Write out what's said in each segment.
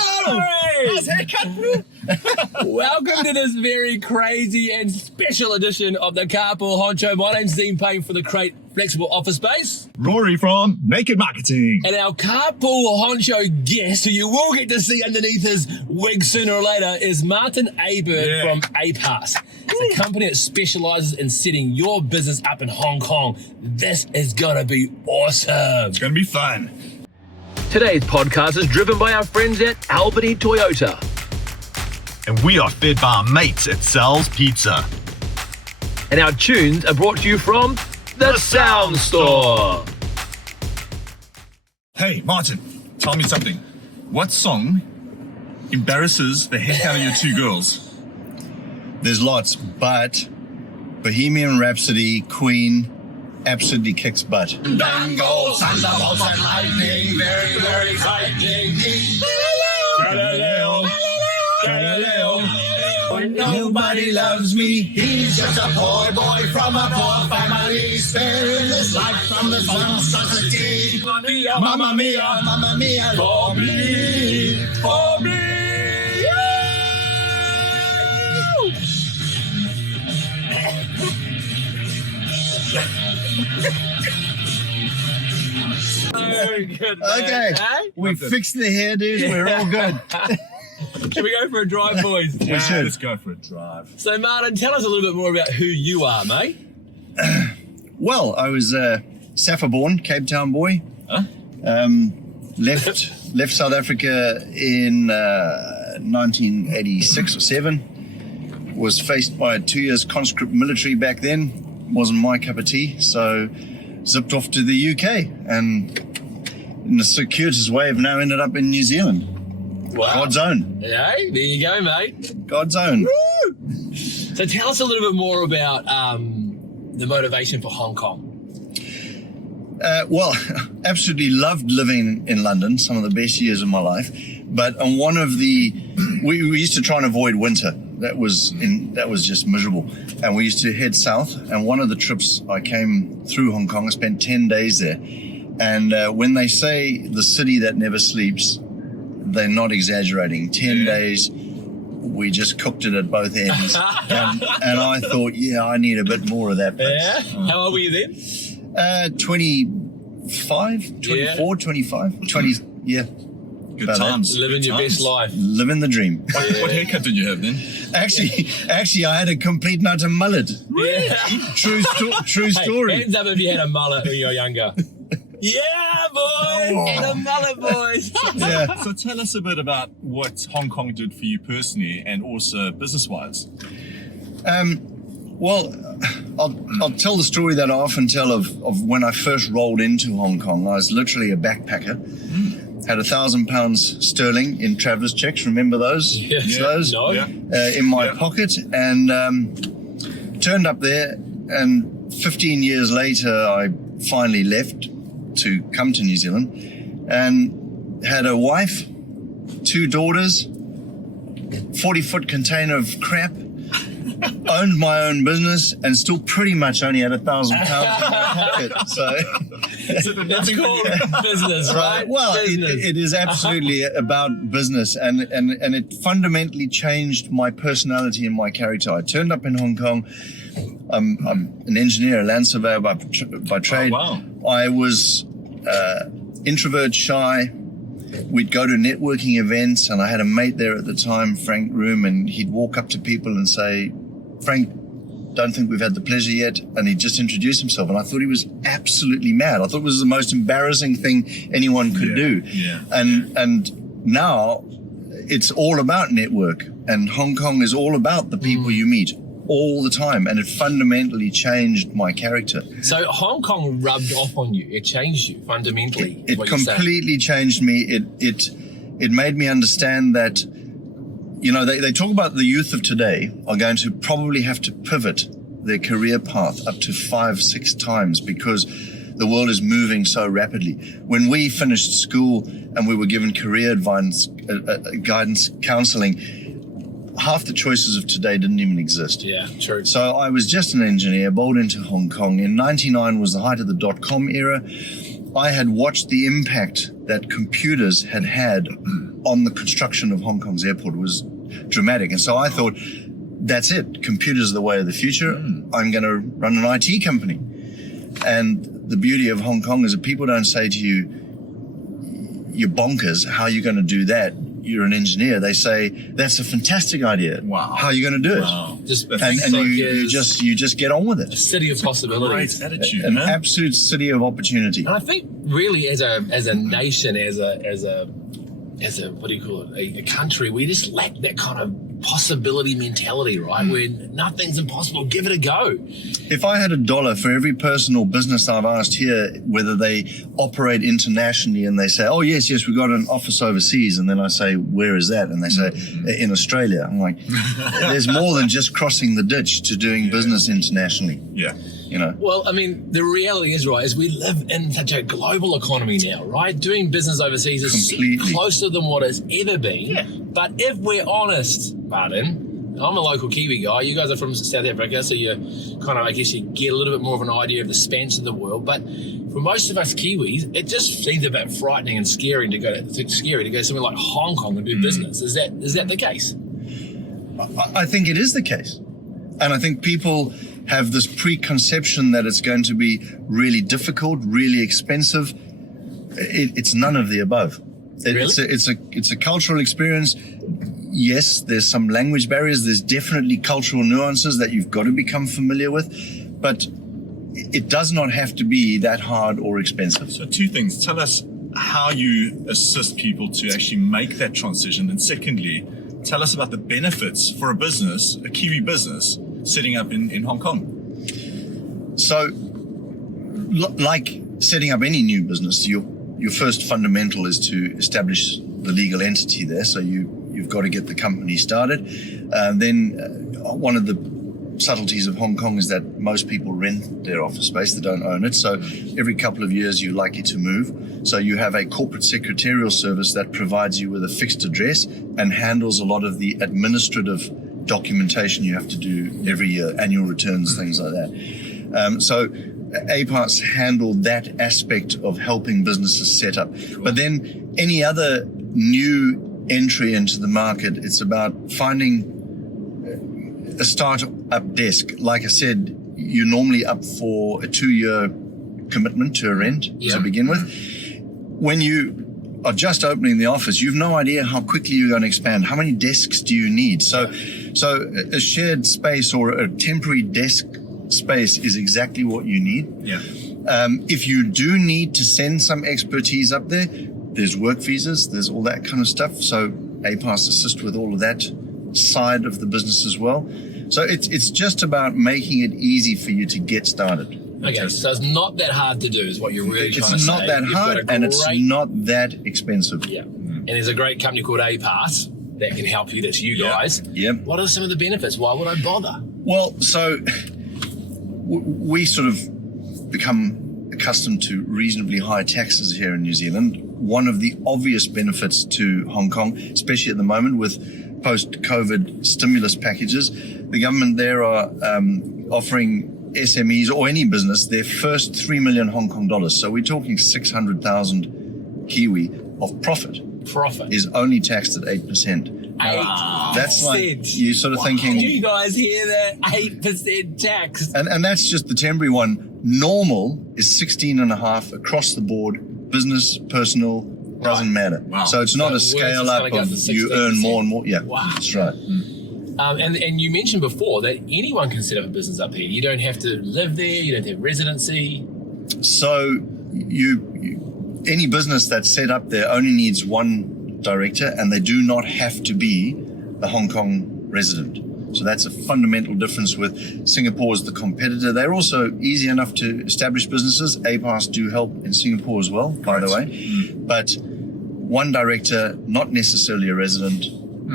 Nice haircut, bro. Welcome to this very crazy and special edition of the Carpool Honcho. My name's Dean Payne for the Crate Flexible Office Space. Rory from Naked Marketing. And our Carpool Honcho guest, who you will get to see underneath his wig sooner or later, is Martin Abert from Abert. It's a company that specializes in setting your business up in Hong Kong. This is gonna be awesome. It's going to be fun. Today's podcast is driven by our friends at Albany Toyota. And we are fed by our mates at Sal's Pizza. And our tunes are brought to you from The Sound Store. Hey, Martin, tell me something. What song embarrasses the heck out of your two girls? There's lots, but Bohemian Rhapsody, Queen, absolutely kicks butt. Dango, thunderbolts and lightning, very, very frightening. Galileo, Galileo. Nobody loves me, he's just a poor boy from a poor family, sparing his life from the sun's subtlety. Mamma mia, mamma mia, for me, for me. Very good, Okay, Hey? we fixed the hairdos, we're all good. Should we go for a drive, boys? Let's go for a drive. So, Martin, tell us a little bit more about who you are, mate. Well, I was Safa born, Cape Town boy. Huh? Left South Africa in 1986 or 7. Was faced by 2 years conscript military back then. Wasn't my cup of tea, so zipped off to the UK and in a circuitous way have now ended up in New Zealand. Wow. God's own. Yeah, there you go, mate. God's own. So tell us a little bit more about the motivation for Hong Kong. Well, absolutely loved living in London, some of the best years of my life. But on one of the, we used to try and avoid winter. That was just miserable. And we used to head south. And one of the trips I came through Hong Kong, I spent 10 days there. And when they say the city that never sleeps, they're not exaggerating. 10 days, we just cooked it at both ends. and I thought, yeah, I need a bit more of that place. Yeah? How old were you then? 25, 24, 25, 20, yeah. Good About times. Living Good your times. best life. Living the dream. What haircut did you have then? Actually, I had a complete and utter mullet. Yeah. True Hey, story. hands up if you had a mullet when you were younger. Yeah, boys! Get a mullet, boys! Yeah. So tell us a bit about what Hong Kong did for you personally and also business-wise. Well, I'll tell the story that I often tell of when I first rolled into Hong Kong. I was literally a backpacker. Had £1,000 sterling in traveller's checks. Remember those? Yes. Those? No. Yeah. In my pocket, and turned up there. And 15 years later, I finally left to come to New Zealand, and had a wife, 2 daughters, 40-foot container of crap. Owned my own business and still pretty much only had £1,000 in my pocket. So That's called business, right? well, Business. it is absolutely about business, and it fundamentally changed my personality and my character. I turned up in Hong Kong. I'm an engineer, a land surveyor by trade. Oh, wow. I was introvert, shy. We'd go to networking events, and I had a mate there at the time, Frank Room, and he'd walk up to people and say, "Frank, don't think we've had the pleasure yet," and he'd just introduce himself. And I thought he was absolutely mad. I thought it was the most embarrassing thing anyone could do. Yeah. And now it's all about network, and Hong Kong is all about the people you meet all the time, and it fundamentally changed my character. So Hong Kong rubbed off on you. It changed you fundamentally. It what you're saying. completely changed me. It made me understand that, you know, they talk about the youth of today are going to probably have to pivot their career path up to 5-6 times because the world is moving so rapidly. When we finished school and we were given career advice, guidance, counseling, half the choices of today didn't even exist. Yeah, true. So I was just an engineer, bowled into Hong Kong. In 99 was the height of the .com era. I had watched the impact that computers had on the construction of Hong Kong's airport was dramatic. And so I thought, that's it. Computers are the way of the future. I'm going to run an IT company. And the beauty of Hong Kong is that people don't say to you, you're bonkers. How are you going to do that? You're an engineer. They say, that's a fantastic idea. Wow. How are you going to do it? Wow. And you just get on with it. A city of possibilities. Great attitude, An man. absolute city of opportunity. And I think really as a nation, as a what do you call it, a country, we just lack that kind of possibility mentality, right? Where nothing's impossible. Give it a go. If I had $1 for every person or business I've asked here whether they operate internationally, and they say, oh yes, we've got an office overseas, and then I say, where is that? And they say, in Australia. I'm like, there's more than just crossing the ditch to doing business internationally. Yeah. You know. Well, I mean, the reality is, right, is we live in such a global economy now, right? Doing business overseas is Completely. closer than what it's ever been. Yeah. But if we're honest, Martin, I'm a local Kiwi guy. You guys are from South Africa, so you kind of, I guess, you get a little bit more of an idea of the spans of the world. But for most of us Kiwis, it just seems a bit frightening and scary to go somewhere like Hong Kong and do business. Is that the case? I think it is the case. And I think people have this preconception that it's going to be really difficult, really expensive. It's none of the above. Really? It's a cultural experience. Yes, there's some language barriers. There's definitely cultural nuances that you've got to become familiar with, but it does not have to be that hard or expensive. So 2 things. Tell us how you assist people to actually make that transition. And secondly, tell us about the benefits for a business, a Kiwi business, setting up in Hong Kong. So, like setting up any new business, your first fundamental is to establish the legal entity there. So you've got to get the company started. Then one of the subtleties of Hong Kong is that most people rent their office space. They don't own it. So every couple of years you're likely to move. So you have a corporate secretarial service that provides you with a fixed address and handles a lot of the administrative documentation you have to do every year, annual returns, things like that. So APAS handled that aspect of helping businesses set up. But then any other new entry into the market, it's about finding a startup desk. Like I said, you're normally up for a 2-year commitment to a rent to begin with. When you are just opening the office, you've no idea how quickly you're going to expand. How many desks do you need? So a shared space or a temporary desk space is exactly what you need. Yeah. If you do need to send some expertise up there, there's work visas, there's all that kind of stuff. So APAS assist with all of that side of the business as well. So it's just about making it easy for you to get started. Okay, so it's not that hard to do is what you're really trying to say. It's not that hard, and it's not that expensive. Yeah. And there's a great company called APAS that can help you. That's you guys. Yep. What are some of the benefits? Why would I bother? Well, so we sort of become accustomed to reasonably high taxes here in New Zealand. One of the obvious benefits to Hong Kong, especially at the moment with post-COVID stimulus packages, the government there are offering SMEs or any business their first 3 million Hong Kong dollars. So we're talking 600,000 Kiwi of profit. Profit is only taxed at 8%. That's like you sort of thinking. Did you guys hear that? 8% tax. And that's just the temporary one. Normal is 16.5 across the board. Business, personal, doesn't matter. Wow. So it's not a scale up of you earn more and more. Yeah, that's right. And you mentioned before that anyone can set up a business up here. You don't have to live there. You don't have residency. So any business that's set up there only needs one director, and they do not have to be a Hong Kong resident. So that's a fundamental difference with Singapore as the competitor. They're also easy enough to establish businesses. APAS do help in Singapore as well, by the way. But one director, not necessarily a resident,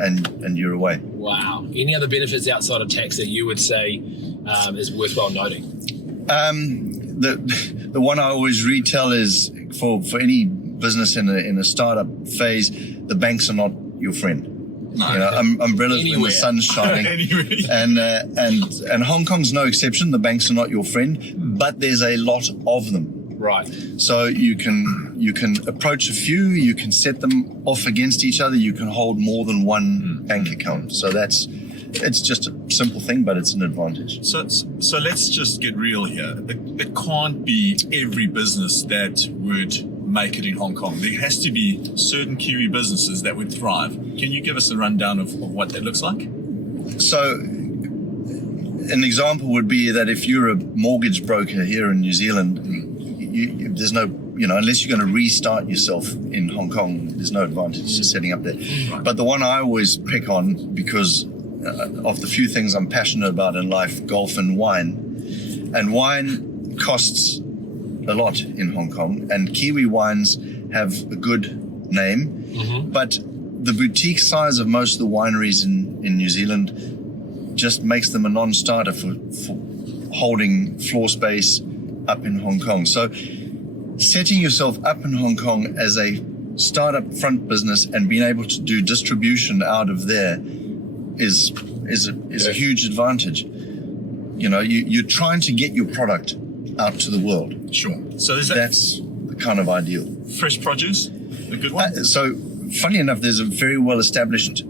and you're away. Wow. Any other benefits outside of tax that you would say is worthwhile noting? The one I always retell is for any business in a startup phase, the banks are not your friend. No. You know, umbrellas when the sun's shining, and Hong Kong's no exception. The banks are not your friend, but there's a lot of them. Right. So you can approach a few, you can set them off against each other, you can hold more than one bank account. So it's just a simple thing, but it's an advantage. So let's just get real here. It can't be every business that would make it in Hong Kong. There has to be certain Kiwi businesses that would thrive. Can you give us a rundown of what that looks like? So an example would be that if you're a mortgage broker here in New Zealand, there's no, unless you're going to restart yourself in Hong Kong, there's no advantage to setting up there. Right. But the one I always pick on, because of the few things I'm passionate about in life, golf and wine costs a lot in Hong Kong, and Kiwi wines have a good name, but the boutique size of most of the wineries in New Zealand just makes them a non-starter for holding floor space up in Hong Kong. So setting yourself up in Hong Kong as a startup front business and being able to do distribution out of there is a huge advantage. You're trying to get your product out to the world. Sure. So that's the kind of ideal. Fresh produce, a good one? So funny enough, there's a very well-established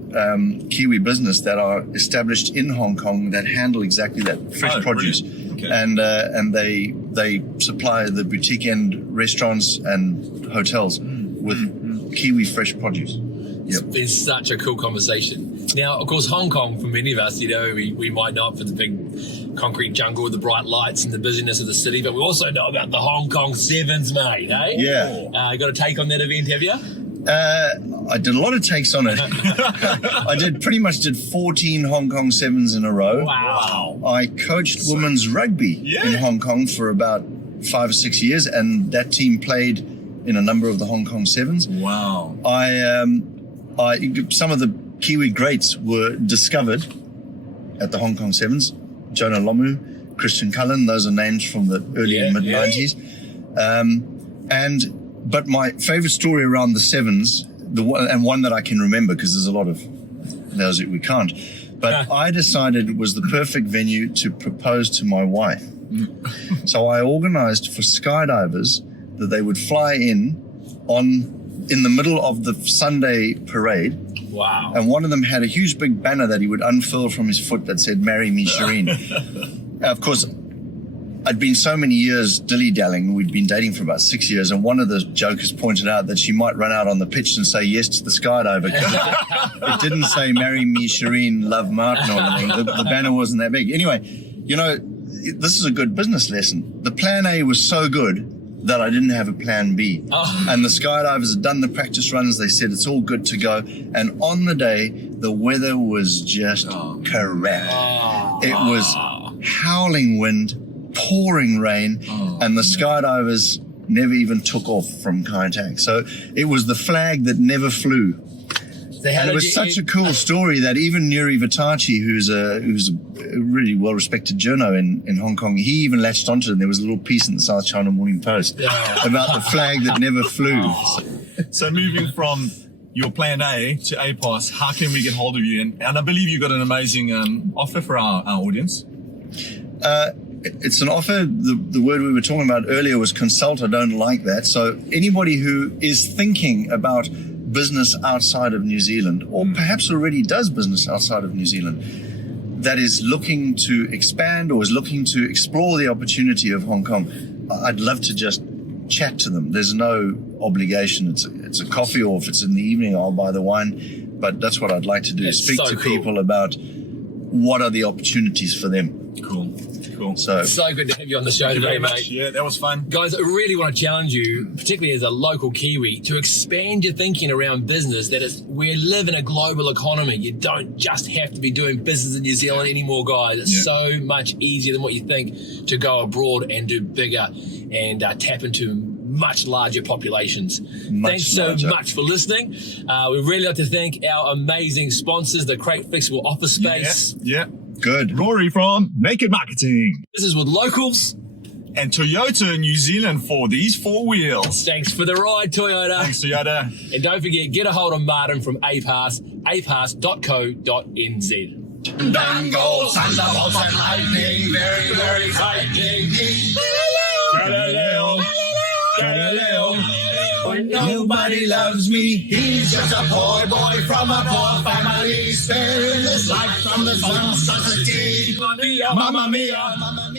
Kiwi business that are established in Hong Kong that handle exactly that, fresh produce. Okay. And they supply the boutique end restaurants and hotels with Kiwi fresh produce. It's been such a cool conversation. Now, of course, Hong Kong, for many of us, we might know it for the big concrete jungle with the bright lights and the busyness of the city, but we also know about the Hong Kong Sevens, mate, eh? Yeah. You got a take on that event, have you? I did a lot of takes on it. I pretty much did 14 Hong Kong Sevens in a row. Wow. I coached women's rugby in Hong Kong for about 5 or 6 years, and that team played in a number of the Hong Kong Sevens. Wow. Some of the Kiwi greats were discovered at the Hong Kong Sevens. Jonah Lomu, Christian Cullen, those are names from the early and mid-90s. But my favorite story around the Sevens, and one that I can remember, because there's a lot of those that we can't, but I decided it was the perfect venue to propose to my wife. So I organized for skydivers that they would fly in the middle of the Sunday parade. Wow. And one of them had a huge big banner that he would unfurl from his foot that said, "Marry me, Shireen." Of course, I'd been so many years dilly-dallying. We'd been dating for about 6 years, and one of the jokers pointed out that she might run out on the pitch and say yes to the skydiver, because it didn't say "Marry me, Shireen, love Martin" or anything. The banner wasn't that big. Anyway, this is a good business lesson. The plan A was so good that I didn't have a plan B. And the skydivers had done the practice runs. They said it's all good to go. And on the day, the weather was just crap. It was howling wind, pouring rain, and the skydivers never even took off from Kai Tak. So it was the flag that never flew. And it was such a cool story that even Nuri Vitachi, who's a really well-respected journo in Hong Kong, he even latched onto it. And there was a little piece in the South China Morning Post about the flag that never flew. So moving from your plan A to APAS, how can we get hold of you? And I believe you got an amazing offer for our audience. It's an offer. The word we were talking about earlier was consult. I don't like that. So anybody who is thinking about business outside of New Zealand, or perhaps already does business outside of New Zealand, that is looking to expand or is looking to explore the opportunity of Hong Kong, I'd love to just chat to them. There's no obligation. It's a coffee, or if it's in the evening, I'll buy the wine. But that's what I'd like to do, is speak to people about what are the opportunities for them. Cool. So good to have you on the show today, mate. Yeah, that was fun. Guys, I really want to challenge you, particularly as a local Kiwi, to expand your thinking around business. We live in a global economy. You don't just have to be doing business in New Zealand anymore, guys. It's so much easier than what you think to go abroad and do bigger and tap into much larger populations. Thanks so much for listening. We'd really like to thank our amazing sponsors, the Crate Flexible Office Space. Yeah. good. Rory from Naked Marketing. This is with locals. And Toyota New Zealand for these 4 wheels. Thanks for the ride, Toyota. Thanks, Toyota. And don't forget, get a hold of Martin from APAS, apas.co.nz. Bangles, thunderbolts, and lightning, very, very frightening. Nobody loves me. He's just a poor boy from a poor family, sparing his life from the monstrosity. Mamma mia, mamma mia.